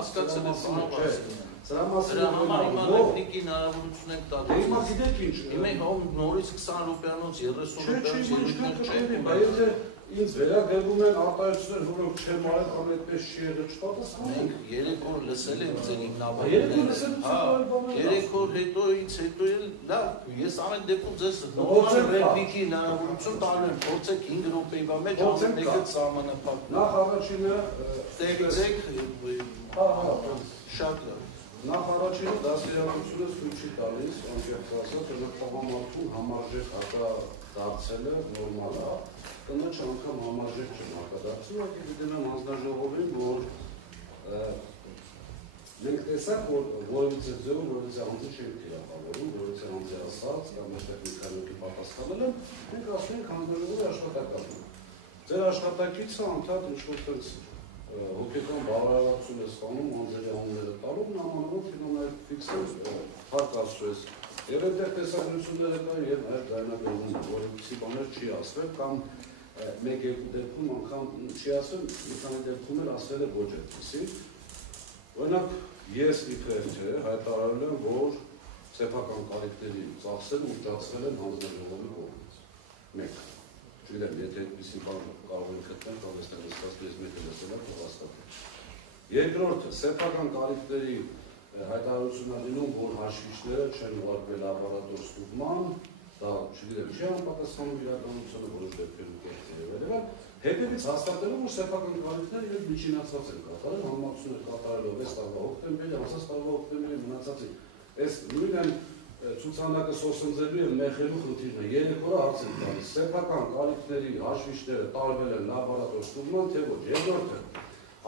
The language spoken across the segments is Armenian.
հասկացել եմ, Սրա մասին համար հիմա ռեպլիկի հնարավորություն եք տալիս։ Հիմա գիտեք ինչ։ Հիմա նորից 20 րոպեանոց 30 րոպեանոց ելույթներ չեք։ Բայց ինձ վերագրվում են արտահայտություններ, որոնք չեմ արել, կամ այդպես չի եղել, չպատասխանում։ Մենք 3 օր լսել ենք ձեր ինքնաբանները։ 3 օր հետոից հետո էլ լավ, ես ամեն դեպքում ձեզ նորմալ ռեպլիկի հնարավորություն տալու եմ, փորձեք 5 րոպեի մեջ ամեն մեկը սահմանափակ։ Նախ առաջինը Տեքստեք շատ լավ։ Նախ առաջինը դաստիարակությունը ցույց չի տալիս, անկեղծ ասած, որ տղամարդուն համարժեք հակադարձելը նորմալ է, կնոջ անգամ համարժեք չեմ հակադարձում, ուղղակի գիտեմ եմ հանձնաժողովին, որ մենք տեսակ, որ որևիցե ձևով, որևիցե անձի չենք թիրախավորում, որևիցե անձի ասած, կամ այստեղ մի քանի պատասխանել են, մենք ասում ենք հանձնաժողովի աշխատակազմում։ Ձեր աշխատակիցը անդադ ինչ-որ տենց հոգեկան բավարարություն է ստանում անձերի անունները տալով, նամանով ֆինանալ ֆիքսել հարկ ասուես։ Եվ այդտեղ տեսագրությունները կա և այդ ձայնագրվում, որպեսզի բաներ չի ասվել, կամ մեկ-երկու դեպքում անգամ չի ասվել, մի քանի դեպքում էլ ասվել է ոչ այդպիսի։ Օրինակ, ես իբրև թե հայտարարել եմ, որ սեփական կարիքների ծախսերը ուժացվել են հանձնաժողովի կողմից։ Մեկ։ Չգիտեմ, եթե այդպիսի բան կարող ենք գտնել, կամ այստեղ նստած ես մեկը լսել եմ, թող հաստատել։ Երկրորդը, սեփական կարիքների հայտարարությունն է լինում, որ հաշվիչները չեն ուղարկվել լաբորատոր ստուգման, դա չգիտեմ, չի անպատասխանում իրականությունը, որոշ դեպքերում կեղծ է եղել, հետևից հաստատելով, որ սեփական կարիքները իրենք միջինացված են կատարել, համեմատություններ կատարելով այս տարվա հոկտեմբերի, անցած տարվա հոկտեմբերի մնացածին։ Այս նույն են ցուցանակը սոսնձելու և մեխելու խնդիրն է, 3 օր հարց են տալիս, սեփական կարիքների հաշվիչները տարվել են լաբորատոր ստուգման, թե ոչ։ Երկրորդը,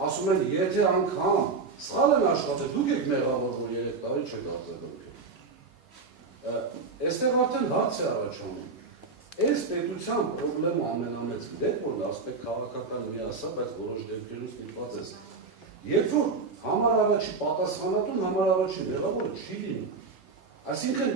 ասում են, եթե անգամ սխալ են աշխատել, դուք եք մեղավոր, որ 3 տարի չեք արձագանքել։ Այստեղ արդեն հարց է առաջանում։ Այս պետության պրոբլեմը ամենամեծ գիտեք, որ ասպետ քաղաքական մի ասա, բայց որոշ դեպքերում ստիպված ես։ Երբ որ համար առաջի պատասխանատուն, համար առաջի մեղավորը չի լինում։ Այսինքն,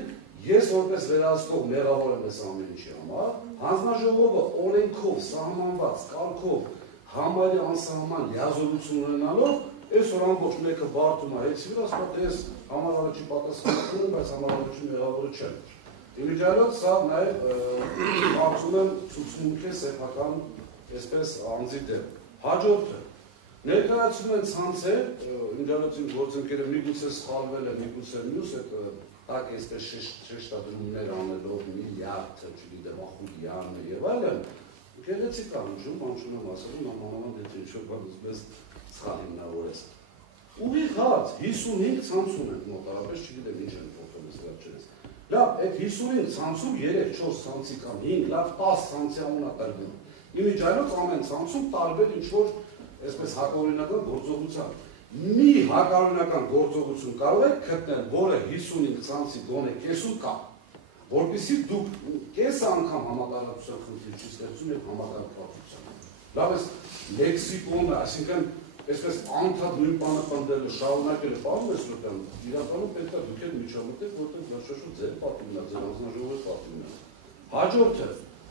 ես որպես վերահսկող մեղավոր եմ այս ամեն ինչի համար, հանձնաժողովը օրենքով, սահմանված կարգով, համարի անսահման լիազորություն ունենալով, այսօր ամբողջ մեկը բարդում է հետի վրա, ասում է, ես համար առաջի պատասխանատուն եմ, բայց համար առաջի մեղավորը չեմ։ Իմիջիայլոց սա նաև կարծում եմ ցուցմունք է սեփական այսպես անձի դեմ։ Հաջորդը ներկայացնում են ցանցեր, իմիջիայլոցին գործընկերը միգուցե սխալվել է, միգուցե մյուս այդ տակ այսպես շեշտադրումներ անելով միլիարդ, չգիտեմ, ախուլյանը եւ այլն, գեղեցիկ անջում, անջում եմ ասում, նամանավանդ եթե ինչ-որ բան ուզում սխալ հիմնավորես։ Ուղիղ հարց, 55 ցանց ունենք մոտարապես, չգիտեմ ինչ են փոխել այս վերջերս։ Լավ, այդ 55 ցանցում 3-4 ցանցի կամ 5, լավ 10 ցանցի անունա տրվում։ Իմիջիայլոց ամեն ցանցում տարբեր ինչ-որ այսպես հակօրինական գործողության։ Մի հակօրինական գործողություն կարող եք գտնել, որը 55 ցանցի գոնե կեսում կա, որպեսզի դուք կես անգամ համատարածության խնդիր չի ստեղծում եւ համակարգվածության։ Լավ է լեքսիկոնը, այսինքն այսպես անդադ նույն բանը պնդելը, շարունակելը բանում ես որտեղ իրականում պետք է դուք եք միջամտեք, որտեղ վերջաշուտ ձեր պատումն է, ձեր հանձնաժողովի պատումն է։ Հաջորդը,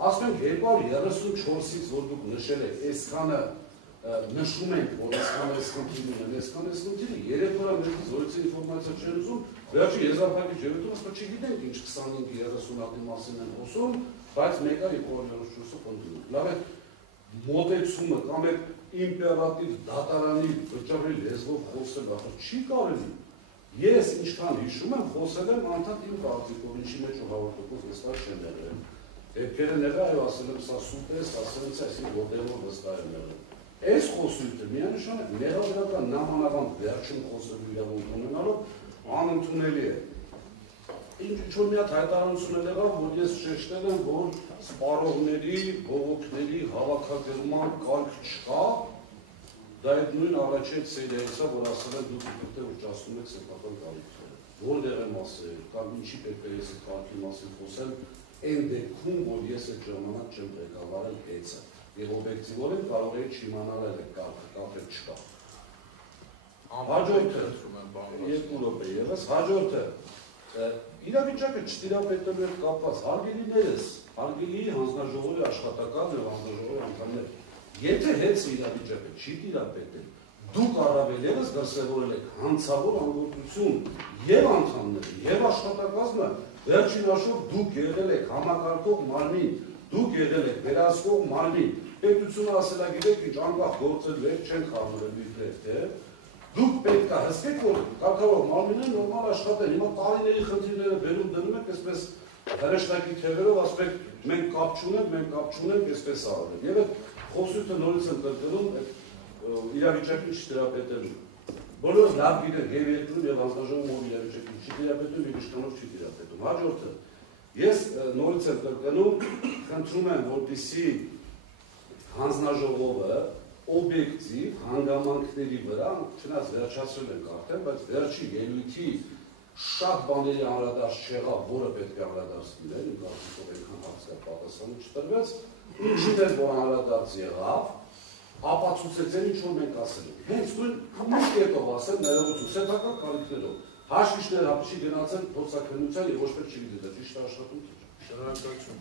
ասում ենք 234-ից, որ դուք նշել եք, այսքանը նշում ենք, որ այսքան խնդիրն ունեն, այսքան խնդիրը, 3 օր մեր զորիցի ինֆորմացիա չեն ուզում, վերջի եզրափակիչ ջերմությունը ասում չգիտենք ինչ 25-30-ի մասին են խոսում, բայց մեկը 234-ը խնդիրում։ Լավ է, մոտեցումը կամ այդ իմպերատիվ դատարանի վճռի լեզվով խոսել, ախր չի կարելի։ Ես ինչքան հիշում եմ, խոսել եմ անդադ իմ կարծիքով, ինչի մեջ ու հավատքով վստահ չեմ եղել։ Դեպքերը եղել, այո, ասել եմ, սա սուտ է, ասել եմ, այսինքն որտեղով վստահ եմ եղել։ Այս խոսույթը միանշանակ մեղադրական նամանավանդ վերջում խոսելու իրավունք ունենալով անընդունելի է։ Ինչ-որ մի հատ հայտարարություն եղավ, որ ես շեշտել եմ, որ սպառողների, բողոքների հավաքագրման կարգ չկա, դա այդ նույն առաջի այդ սերիայից է, որ ասել են դուք պետք է ուժացնում եք սեփական կարիքները։ Որտեղ եմ ասել, կամ ինչի պետք է ես այդ կարգի մասին խոսել, այն դեպքում, որ ես այդ ժամանակ չեմ ղեկավարել ԵՑ-ը։ Եվ օբյեկտիվորեն կարող եք չիմանալ այդ կարգը, կարգը չկա։ Հաջորդը, 2 րոպե ևս, հաջորդը, իրավիճակը չտիրապետելու հետ կապված, հարգելիներս, հարգելի հանձնաժողովի աշխատական եւ հանձնաժողովի անդամներ, եթե հենց իրավիճակը չի տիրապետել, դուք առավել ևս դրսևորել եք հանցավոր անգործություն եւ անդամների եւ աշխատակազմը, վերջին հաշվով դուք եղել եք համակարգող մարմին, դուք եղել եք վերահսկող մարմին, պետությունը ասել է գիտեք ինչ անկախ գործել վեր չեն խառնվել իբրև թե դուք պետք է հսկեք որ կարգավորող մարմինները նորմալ աշխատեն, հիմա տարիների խնդիրները բերում դնում եք այսպես հրեշտակի թևերով ասում եք մենք կապ չունենք, այսպես արել եւ այդ խոսույթը նորից եմ կրկնում իրավիճակի չտերապետելու բոլոր լավ գիտեն եւ երկրում եւ հանձնաժողովում ով իրավիճակի չտերապետում եւ իշխանով չի տերապետում հաջորդը ես նորից եմ կրկնում խնդրում եմ որպեսզի հանձնաժողովը օբյեկտիվ հանգամանքների վրա չնայած վերջացրել ենք արդեն բայց վերջի ելույթի շատ բաների անդրադարձ չեղավ, որը պետք է անդրադարձ լինել, իմ կարծիքով այնքան հարցեր պատասխանը չտրվեց, ինչին էլ որ անդրադարձ եղավ, ապացուցեցին ինչ որ մենք ասել ենք։ Հենց նույն կետով ասել ներողություն, սեփական կարիքներով։ Հաշվիչներ հապշի գնացել փորձաքննության եւ ոչ պետք չի դիտել ճիշտ աշխատում։ Շնորհակալություն։